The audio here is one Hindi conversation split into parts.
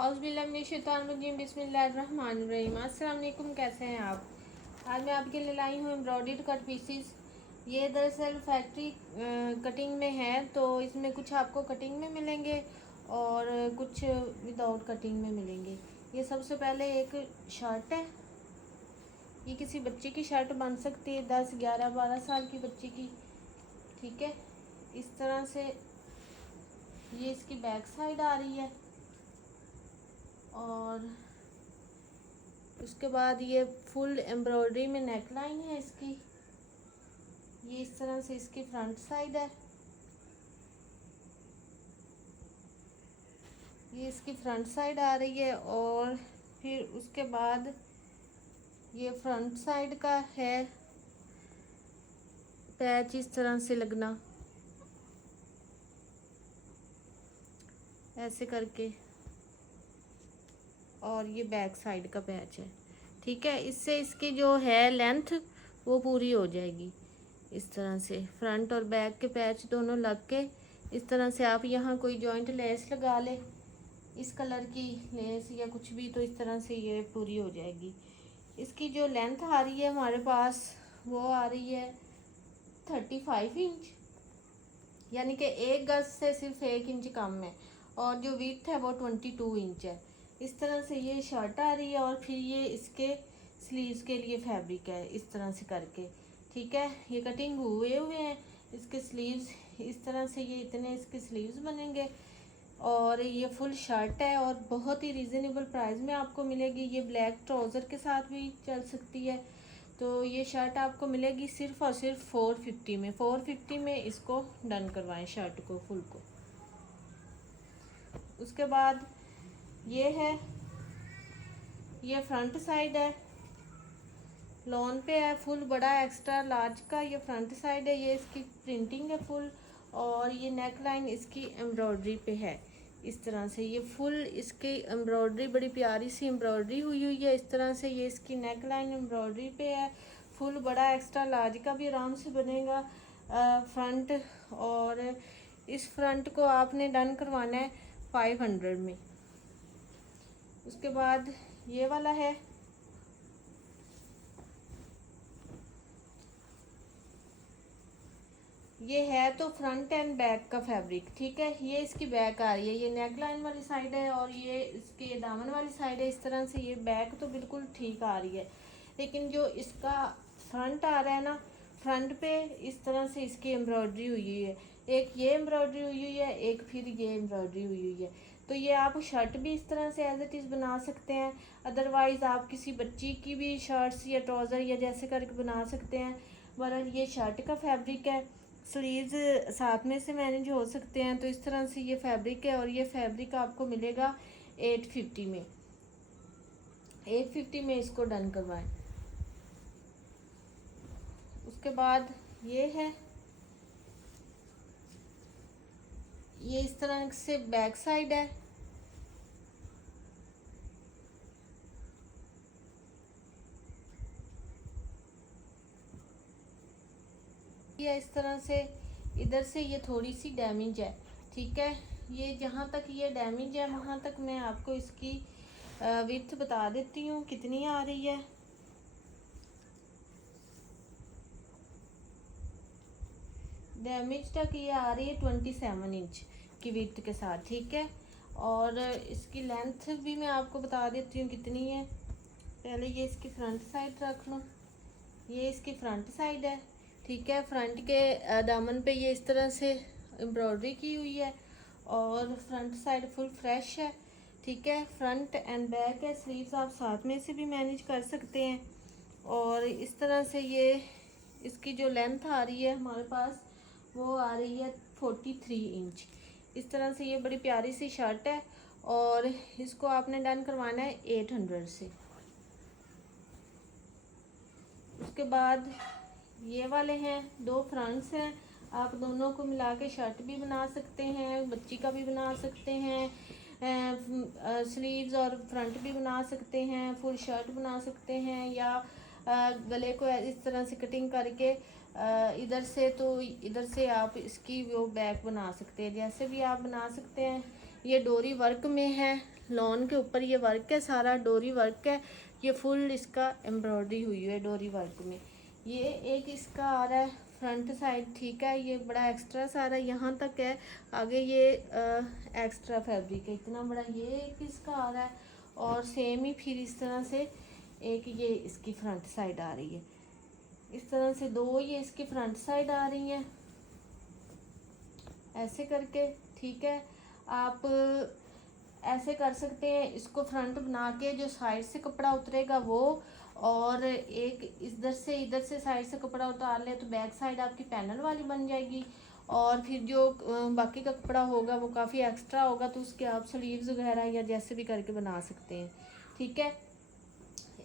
औज़ुबिल्लाहिमिनश्शैतानिर्रजीम बिस्मिल्लाहिर्रहमानिर्रहीम। अस्सलाम वालेकुम, कैसे हैं आप। आज मैं आपके लिए लाई हूँ एम्ब्रॉयडर्ड कट पीसीस। ये दरअसल फैक्ट्री कटिंग में है, तो इसमें कुछ आपको कटिंग में मिलेंगे और कुछ विदाउट कटिंग में मिलेंगे। ये सबसे पहले एक शर्ट है। ये किसी बच्चे की शर्ट बन सकती है, 10, 11, 12 साल की बच्ची की। ठीक है, इस तरह से ये इसकी बैक साइड आ रही है और उसके बाद ये फुल एम्ब्रॉयडरी में नेक लाइन है इसकी। ये इस तरह से इसकी फ्रंट साइड है। ये इसकी फ्रंट साइड आ रही है और फिर उसके बाद ये फ्रंट साइड का है पैच इस तरह से लगना, ऐसे करके, और ये बैक साइड का पैच है। ठीक है, इससे इसकी जो है लेंथ वो पूरी हो जाएगी। इस तरह से फ्रंट और बैक के पैच दोनों लग के इस तरह से आप यहाँ कोई जॉइंट लेस लगा ले, इस कलर की लेस या कुछ भी, तो इस तरह से ये पूरी हो जाएगी। इसकी जो लेंथ आ रही है हमारे पास वो आ रही है 35 इंच, यानी कि एक गज से सिर्फ 1 इंच कम है, और जो विड्थ है वो 22 इंच है। इस तरह से ये शर्ट आ रही है और फिर ये इसके स्लीव्स के लिए फैब्रिक है इस तरह से करके। ठीक है, ये कटिंग हुए हैं इसके स्लीव्स, इस तरह से ये इतने इसके स्लीव्स बनेंगे और ये फुल शर्ट है और बहुत ही रीज़नेबल प्राइस में आपको मिलेगी। ये ब्लैक ट्राउज़र के साथ भी चल सकती है। तो ये शर्ट आपको मिलेगी सिर्फ और सिर्फ 450 में। 450 में इसको डन करवाएं शर्ट को, फुल को। उसके बाद ये है, ये फ्रंट साइड है, लॉन पे है, फुल बड़ा एक्स्ट्रा लार्ज का ये फ्रंट साइड है। ये इसकी प्रिंटिंग है फुल, और ये नेक लाइन इसकी एम्ब्रॉयडरी पे है इस तरह से। ये फुल इसकी एम्ब्रॉयडरी बड़ी प्यारी सी एम्ब्रॉयडरी हुई है इस तरह से। ये इसकी नेक लाइन एम्ब्रॉयडरी पे है, फुल बड़ा एक्स्ट्रा लार्ज का भी आराम से बनेगा फ्रंट। और इस फ्रंट को आपने डन करवाना है 500 में। उसके बाद ये वाला है, ये है तो फ्रंट एंड बैक का फैब्रिक। ठीक है, ये इसकी बैक आ रही है, ये नेक लाइन वाली साइड है और ये इसके दामन वाली साइड है इस तरह से। ये बैक तो बिल्कुल ठीक आ रही है, लेकिन जो इसका फ्रंट आ रहा है ना, फ्रंट पे इस तरह से इसकी एम्ब्रॉयडरी हुई है। एक ये एम्ब्रॉयडरी हुई है, एक फिर ये एम्ब्रॉयडरी हुई है। तो ये आप शर्ट भी इस तरह से एज इट इज़ बना सकते हैं, अदरवाइज़ आप किसी बच्ची की भी शर्ट्स या ट्राउज़र या जैसे करके बना सकते हैं। बहरहाल ये शर्ट का फैब्रिक है, स्लीव्स साथ में से मैनेज हो सकते हैं। तो इस तरह से ये फैब्रिक है और ये फैब्रिक आपको मिलेगा 850 में। 850 में इसको डन करवाएं। उसके बाद ये है, ये इस तरह से बैक साइड है। ये इस तरह से इधर से ये थोड़ी सी डैमेज है। ठीक है, ये जहाँ तक ये डैमेज है वहाँ तक मैं आपको इसकी विड्थ बता देती हूँ कितनी आ रही है। डैमेज तक ये आ रही है 27 इंच की विड्थ के साथ। ठीक है, और इसकी लेंथ भी मैं आपको बता देती हूँ कितनी है। पहले ये इसकी फ्रंट साइड रख लूँ, ये इसकी फ्रंट साइड है। ठीक है, फ्रंट के दामन पे ये इस तरह से एम्ब्रॉयडरी की हुई है और फ्रंट साइड फुल फ्रेश है। ठीक है, फ्रंट एंड बैक है, स्लीव्स आप साथ में से भी मैनेज कर सकते हैं। और इस तरह से ये इसकी जो लेंथ आ रही है हमारे पास वो आ रही है 43 इंच। इस तरह से ये बड़ी प्यारी सी शर्ट है और इसको आपने डन करवाना है 800 से। उसके बाद ये वाले हैं, दो फ्रंट्स हैं, आप दोनों को मिला के शर्ट भी बना सकते हैं, बच्ची का भी बना सकते हैं, स्लीव्स और फ्रंट भी बना सकते हैं, फुल शर्ट बना सकते हैं, या गले को इस तरह से कटिंग करके इधर से तो इधर से आप इसकी वो बैक बना सकते हैं, जैसे भी आप बना सकते हैं। ये डोरी वर्क में है, लॉन के ऊपर ये वर्क है, सारा डोरी वर्क है, ये फुल इसका एम्ब्रॉयडरी हुई है डोरी वर्क में। ये एक इसका आ रहा है फ्रंट साइड, ठीक है, ये बड़ा एक्स्ट्रा सारा यहाँ तक है, आगे ये एक्स्ट्रा फैब्रिक है इतना बड़ा, ये एक इसका आ रहा है। और सेम ही फिर इस तरह से एक ये इसकी फ्रंट साइड आ रही है, इस तरह से दो ये इसकी फ्रंट साइड आ रही हैं ऐसे करके, ठीक है। आप ऐसे कर सकते हैं, इसको फ्रंट बना के जो साइड से कपड़ा उतरेगा वो, और एक इधर से साइड से कपड़ा उतार ले तो बैक साइड आपकी पैनल वाली बन जाएगी। और फिर जो बाकी का कपड़ा होगा वो काफ़ी एक्स्ट्रा होगा, तो उसके आप स्लीव्स वगैरह या जैसे भी करके बना सकते हैं, ठीक है।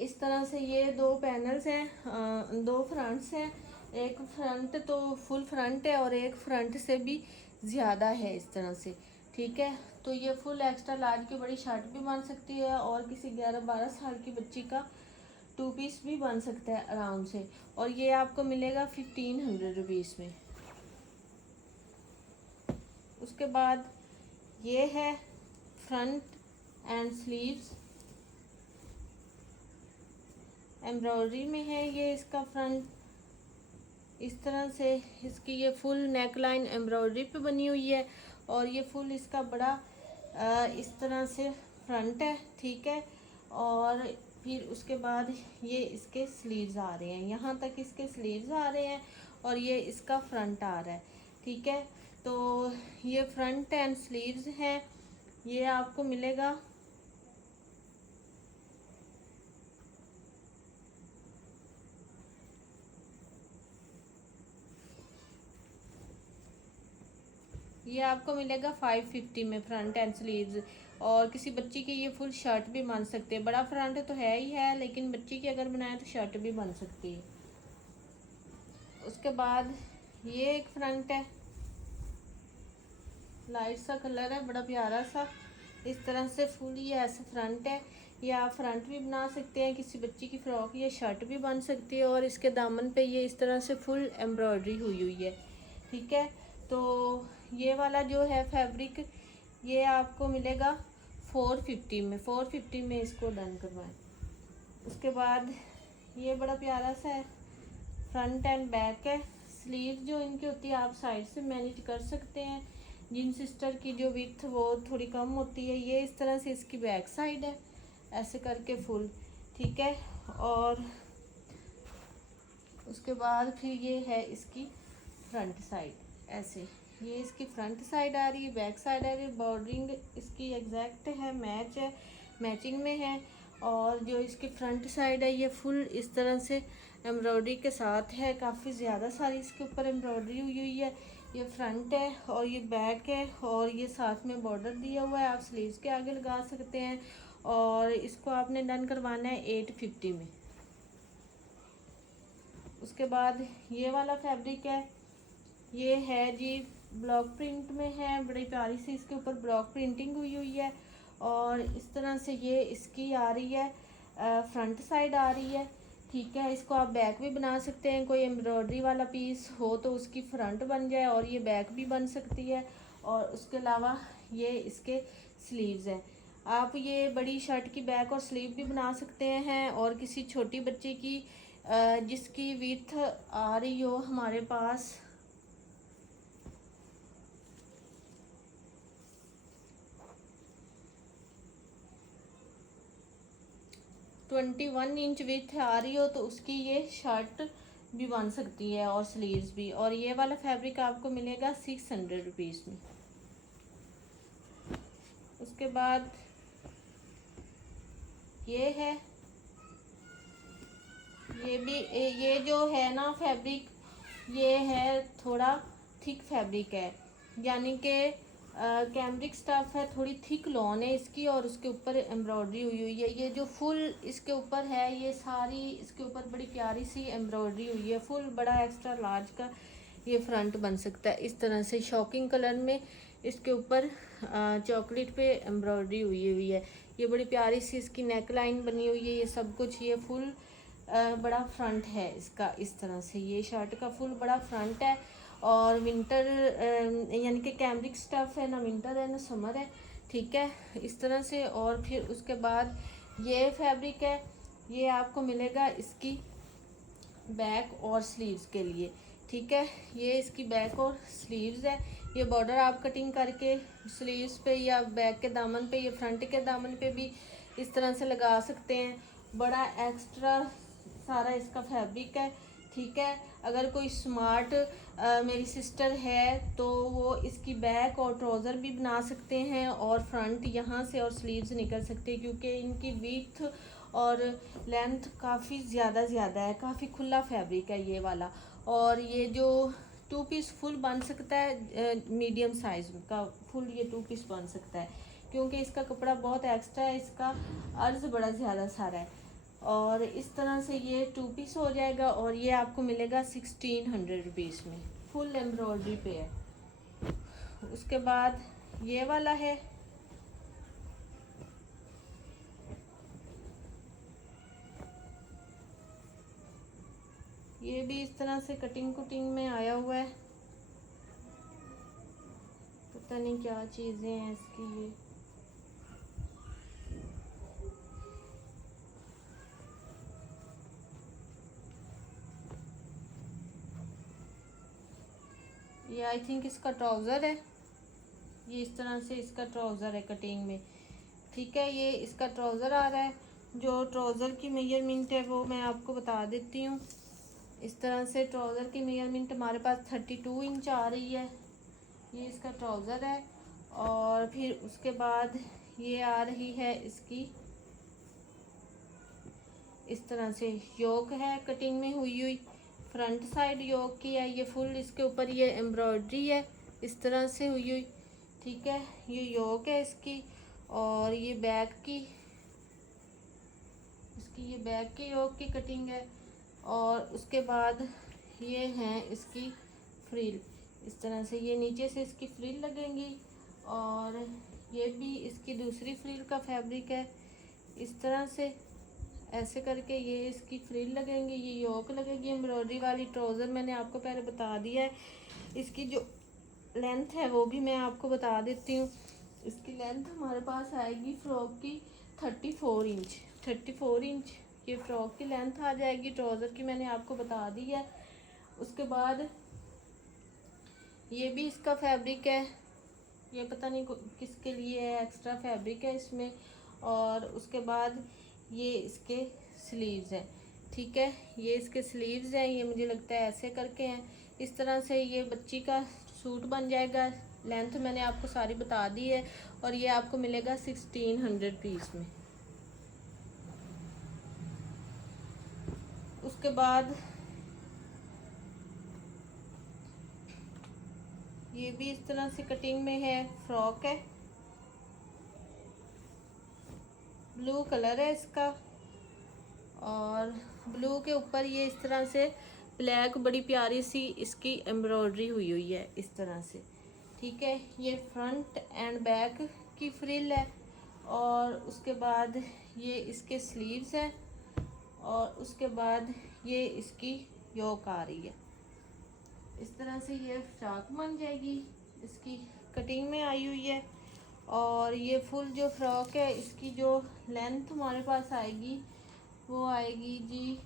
इस तरह से ये दो पैनल्स हैं, दो फ्रंट्स हैं, एक फ्रंट तो फुल फ्रंट है और एक फ्रंट से भी ज़्यादा है इस तरह से, ठीक है। तो ये फुल एक्स्ट्रा लार्ज की बड़ी शर्ट भी बन सकती है, और किसी 11-12 साल की बच्ची का 2 पीस भी बन सकता है आराम से। और ये आपको मिलेगा 1500 रुपीज़ में। उसके बाद ये है फ्रंट एंड स्लीव्स, एम्ब्रॉयडरी में है ये इसका फ्रंट, इस तरह से इसकी ये फुल नेक लाइन एम्ब्रॉयडरी पे बनी हुई है, और ये फुल इसका बड़ा इस तरह से फ्रंट है, ठीक है। और फिर उसके बाद ये इसके स्लीव्स आ रहे हैं, यहाँ तक इसके स्लीव्स आ रहे हैं, और ये इसका फ्रंट आ रहा है, ठीक है। तो ये फ्रंट एंड स्लीव्स हैं, ये आपको मिलेगा ये आपको मिलेगा 550 में फ्रंट एंड स्लीव्स। और किसी बच्ची की ये फुल शर्ट भी बन सकते हैं, बड़ा फ्रंट तो है ही है, लेकिन बच्ची की अगर बनाए तो शर्ट भी बन सकती है। उसके बाद ये एक फ्रंट है, लाइट सा कलर है, बड़ा प्यारा सा, इस तरह से फुल ये ऐसा फ्रंट है। ये आप फ्रंट भी बना सकते हैं, किसी बच्ची की फ्रॉक या शर्ट भी बन सकती है, और इसके दामन पे ये इस तरह से फुल एम्ब्रॉयडरी हुई हुई है, ठीक है। तो ये वाला जो है फैब्रिक ये आपको मिलेगा 450 में, 450 में इसको डन करवाएं। उसके बाद ये बड़ा प्यारा सा है, फ्रंट एंड बैक है, स्लीव जो इनकी होती है आप साइड से मैनेज कर सकते हैं, जिन सिस्टर की जो विड्थ वो थोड़ी कम होती है। ये इस तरह से इसकी बैक साइड है, ऐसे करके फुल, ठीक है। और उसके बाद फिर ये है इसकी फ्रंट साइड, ऐसे ये इसकी फ्रंट साइड आ रही है, बैक साइड आ रही है, बॉर्डरिंग इसकी एग्जैक्ट है, मैच है, मैचिंग में है। और जो इसकी फ्रंट साइड है ये फुल इस तरह से एम्ब्रॉयडरी के साथ है, काफ़ी ज़्यादा सारी इसके ऊपर एम्ब्रॉयडरी हुई हुई है। ये फ्रंट है और ये बैक है, और ये साथ में बॉर्डर दिया हुआ है, आप स्लीव्स के आगे लगा सकते हैं। और इसको आपने डन करवाना है 850 में। उसके बाद ये वाला फैब्रिक है, ये है जी ब्लॉक प्रिंट में है, बड़ी प्यारी सी इसके ऊपर ब्लॉक प्रिंटिंग हुई हुई है, और इस तरह से ये इसकी आ रही है, फ्रंट साइड आ रही है, ठीक है। इसको आप बैक भी बना सकते हैं, कोई एम्ब्रॉयडरी वाला पीस हो तो उसकी फ्रंट बन जाए, और ये बैक भी बन सकती है। और उसके अलावा ये इसके स्लीव्स हैं, आप ये बड़ी शर्ट की बैक और स्लीव भी बना सकते हैं, और किसी छोटी बच्ची की जिसकी विड्थ आ रही हो हमारे पास 21 इंच विड्थ आ रही हो तो उसकी ये शर्ट भी बन सकती है, और स्लीव्स भी। और ये वाला फैब्रिक आपको मिलेगा 600 रुपीज़ में। उसके बाद ये है, ये भी ये जो है ना फैब्रिक, ये है थोड़ा थिक फैब्रिक है, यानी कि कैमरिक स्टफ है, थोड़ी थिक लॉन है इसकी, और उसके ऊपर एम्ब्रॉयडरी हुई हुई है। ये जो फुल इसके ऊपर है ये सारी इसके ऊपर बड़ी प्यारी सी एम्ब्रॉयडरी हुई है, फुल बड़ा एक्स्ट्रा लार्ज का ये फ्रंट बन सकता है इस तरह से, शॉकिंग कलर में इसके ऊपर चॉकलेट पे एम्ब्रॉयडरी हुई हुई है। ये बड़ी प्यारी सी इसकी नेक लाइन बनी हुई है, ये सब कुछ, ये फुल बड़ा फ्रंट है इसका, इस तरह से ये शर्ट का फुल बड़ा फ्रंट है। और विंटर यानी कि कैमरिक स्टफ है, ना विंटर है ना समर है, ठीक है, इस तरह से। और फिर उसके बाद ये फैब्रिक है, ये आपको मिलेगा इसकी बैक और स्लीव्स के लिए। ठीक है, ये इसकी बैक और स्लीव्स है। ये बॉर्डर आप कटिंग करके स्लीव्स पे या बैक के दामन पे या फ्रंट के दामन पे भी इस तरह से लगा सकते हैं। बड़ा एक्स्ट्रा सारा इसका फैब्रिक है। ठीक है, अगर कोई स्मार्ट मेरी सिस्टर है तो वो इसकी बैक और ट्राउज़र भी बना सकते हैं और फ्रंट यहाँ से और स्लीव्स निकल सकते हैं, क्योंकि इनकी विड्थ और लेंथ काफ़ी ज़्यादा है, काफ़ी खुला फैब्रिक है ये वाला। और ये जो 2 पीस फुल बन सकता है, मीडियम साइज़ का फुल ये 2 पीस बन सकता है, क्योंकि इसका कपड़ा बहुत एक्स्ट्रा है, इसका अर्ज बड़ा ज़्यादा सारा है। और इस तरह से ये 2 पीस हो जाएगा और ये आपको मिलेगा 1600 रुपीज़ में, फुल एम्ब्रॉयडरी पे है। उसके बाद ये वाला है, ये भी इस तरह से कटिंग कुटिंग में आया हुआ है। पता नहीं क्या चीज़ें हैं इसकी। ये आई थिंक इसका ट्राउज़र है। ये इस तरह से इसका ट्राउज़र है कटिंग में। ठीक है, ये इसका ट्राउज़र आ रहा है। जो ट्राउज़र की मेजरमेंट है वो मैं आपको बता देती हूँ। इस तरह से ट्राउज़र की मेजरमेंट हमारे पास 32 इंच आ रही है। ये इसका ट्राउज़र है। और फिर उसके बाद ये आ रही है इसकी इस तरह से योक है कटिंग में हुई फ्रंट साइड योक की है। ये फुल इसके ऊपर ये एम्ब्रॉयडरी है इस तरह से हुई। ठीक है, ये योक है इसकी। और ये बैक की, इसकी ये बैक के योक की कटिंग है। और उसके बाद ये हैं इसकी फ्रिल, इस तरह से ये नीचे से इसकी फ्रिल लगेंगी। और ये भी इसकी दूसरी फ्रिल का फैब्रिक है। इस तरह से ऐसे करके ये इसकी फ्रिल लगेंगी, ये योक लगेगी एम्ब्रॉयडरी वाली। ट्राउज़र मैंने आपको पहले बता दिया है। इसकी जो लेंथ है वो भी मैं आपको बता देती हूँ। इसकी लेंथ हमारे पास आएगी फ्रॉक की 34 इंच। 34 इंच ये फ्रॉक की लेंथ आ जाएगी। ट्राउज़र की मैंने आपको बता दी है। उसके बाद ये भी इसका फैब्रिक है, ये पता नहीं किसके लिए है, एक्स्ट्रा फैब्रिक है इसमें। और उसके बाद ये इसके स्लीव्स हैं। ठीक है, ये इसके स्लीव्स हैं। ये मुझे लगता है ऐसे करके हैं। इस तरह से ये बच्ची का सूट बन जाएगा। लेंथ मैंने आपको सारी बता दी है। और ये आपको मिलेगा 1600 पीस में। उसके बाद ये भी इस तरह से कटिंग में है, फ्रॉक है, ब्लू कलर है इसका। और ब्लू के ऊपर ये इस तरह से ब्लैक बड़ी प्यारी सी इसकी एम्ब्रॉयडरी हुई है इस तरह से। ठीक है, ये फ्रंट एंड बैक की फ्रिल है। और उसके बाद ये इसके स्लीव्स हैं। और उसके बाद ये इसकी योक आ रही है। इस तरह से ये फ्रॉक बन जाएगी, इसकी कटिंग में आई हुई है। और ये फुल जो फ्रॉक है इसकी जो लेंथ हमारे पास आएगी वो आएगी जी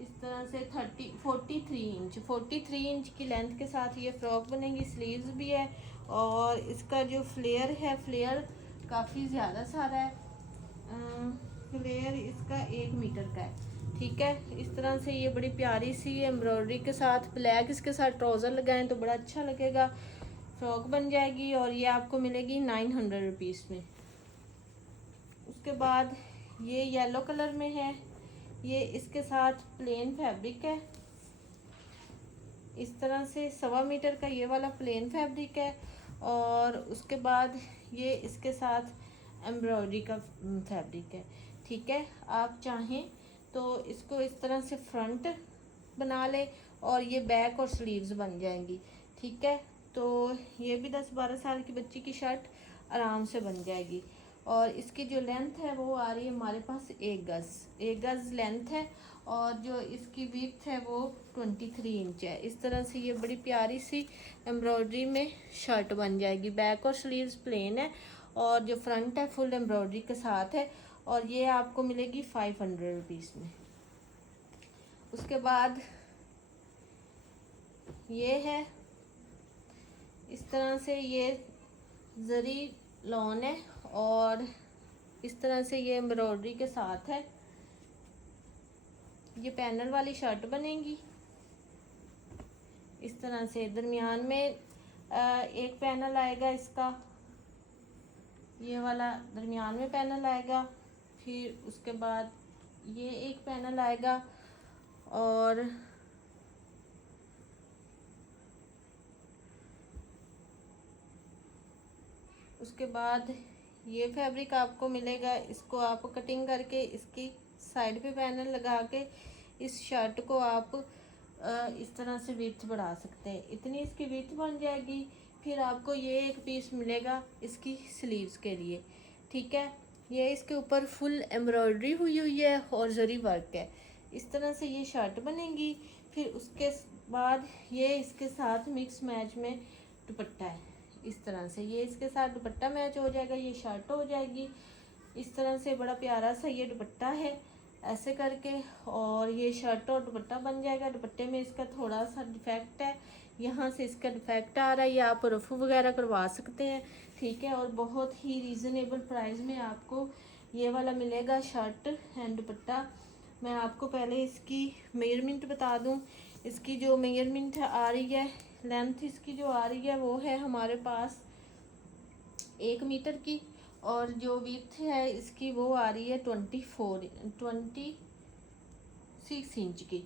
इस तरह से 43 इंच की लेंथ के साथ ये फ्रॉक बनेगी। स्लीव्स भी है। और इसका जो फ्लेयर है, फ्लेयर काफ़ी ज़्यादा सारा है। फ्लेयर इसका 1 मीटर का है। ठीक है, इस तरह से ये बड़ी प्यारी सी एम्ब्रॉयडरी के साथ ब्लैक इसके साथ ट्राउज़र लगाएं तो बड़ा अच्छा लगेगा। फ्रॉक बन जाएगी और ये आपको मिलेगी 900 रुपीज़ में। उसके बाद ये येलो कलर में है। ये इसके साथ प्लेन फैब्रिक है इस तरह से 1.25 मीटर का ये वाला प्लेन फैब्रिक है। और उसके बाद ये इसके साथ एम्ब्रॉयडरी का फैब्रिक है। ठीक है, आप चाहें तो इसको इस तरह से फ्रंट बना ले और ये बैक और स्लीव्स बन जाएंगी। ठीक है, तो ये भी 10-12 साल की बच्ची की शर्ट आराम से बन जाएगी। और इसकी जो लेंथ है वो आ रही है हमारे पास 1 गज़ लेंथ है। और जो इसकी विड्थ है वो 23 इंच है। इस तरह से ये बड़ी प्यारी सी एम्ब्रॉयडरी में शर्ट बन जाएगी। बैक और स्लीव्स प्लेन है और जो फ्रंट है फुल एम्ब्रॉयडरी के साथ है और ये आपको मिलेगी 500 रुपीज़ में। उसके बाद ये है इस तरह से, ये जरी लॉन है और इस तरह से ये एम्ब्रॉयडरी के साथ है। ये पैनल वाली शर्ट बनेगी इस तरह से। दरमियान में एक पैनल आएगा इसका, ये वाला दरमियान में पैनल आएगा। फिर उसके बाद ये एक पैनल आएगा और उसके बाद ये फैब्रिक आपको मिलेगा। इसको आप कटिंग करके इसकी साइड पे पैनल लगा के इस शर्ट को आप इस तरह से विड्थ बढ़ा सकते हैं। इतनी इसकी विड्थ बन जाएगी। फिर आपको ये एक पीस मिलेगा इसकी स्लीव्स के लिए, ठीक है। ये इसके ऊपर फुल एम्ब्रॉयडरी हुई है और जरी वर्क है। इस तरह से ये शर्ट बनेगी। फिर उसके बाद ये इसके साथ मिक्स मैच में दुपट्टा है। इस तरह से ये इसके साथ दुपट्टा मैच हो जाएगा, ये शर्ट हो जाएगी। इस तरह से बड़ा प्यारा सा ये दुपट्टा है ऐसे करके, और ये शर्ट और दुपट्टा बन जाएगा। दुपट्टे में इसका थोड़ा सा डिफेक्ट है, यहाँ से इसका डिफेक्ट आ रहा है, ये आप रफू वगैरह करवा सकते हैं, ठीक है। और बहुत ही रीज़नेबल प्राइस में आपको ये वाला मिलेगा शर्ट एंड दुपट्टा। मैं आपको पहले इसकी मेजरमेंट बता दूं। इसकी जो मेजरमेंट आ रही है, लेंथ इसकी जो आ रही है वो है हमारे पास 1 मीटर की, और जो विड्थ है इसकी वो आ रही है 26 इंच की,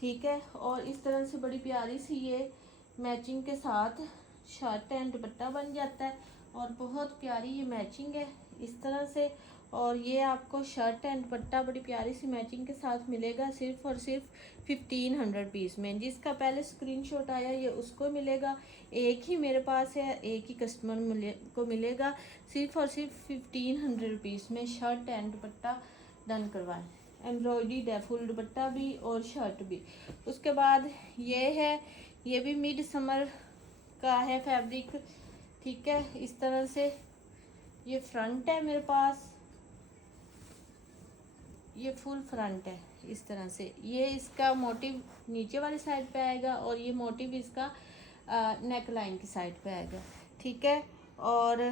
ठीक है। और इस तरह से बड़ी प्यारी सी ये मैचिंग के साथ शर्ट एंड दुपट्टा बन जाता है और बहुत प्यारी ये मैचिंग है इस तरह से। और ये आपको शर्ट एंड दुपट्टा बड़ी प्यारी सी मैचिंग के साथ मिलेगा सिर्फ और सिर्फ 1500 पीस में। जिसका पहले स्क्रीनशॉट आया ये उसको मिलेगा। एक ही मेरे पास है, एक ही कस्टमर को मिलेगा। सिर्फ और सिर्फ 1500 रुपीज़ में शर्ट एंड दुपट्टा डन करवाएं। एम्ब्रॉयडरी है, फुल दुपट्टा भी और शर्ट भी। उसके बाद ये है, ये भी मिड समर का है फैब्रिक, ठीक है। इस तरह से ये फ्रंट है मेरे पास, ये फुल फ्रंट है इस तरह से। ये इसका मोटिव नीचे वाली साइड पे आएगा और ये मोटिव इसका नेक लाइन की साइड पे आएगा, ठीक है। और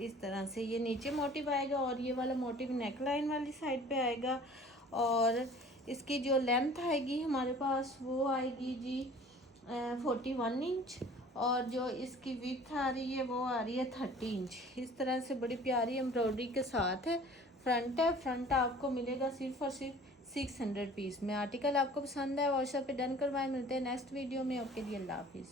इस तरह से ये नीचे मोटिव आएगा और ये वाला मोटिव नेक लाइन वाली साइड पे आएगा। और इसकी जो लेंथ आएगी हमारे पास वो आएगी जी 41 इंच, और जो इसकी विड्थ आ रही है वो आ रही है 30 इंच। इस तरह से बड़ी प्यारी एम्ब्रॉयडरी के साथ है। फ्रंट है, फ्रंट आपको मिलेगा सिर्फ और सिर्फ 600 पीस में। आर्टिकल आपको पसंद है व्हाट्सएप पे डन करवाएं। मिलते हैं नेक्स्ट वीडियो में। ओके जी, अल्लाह हाफिज़।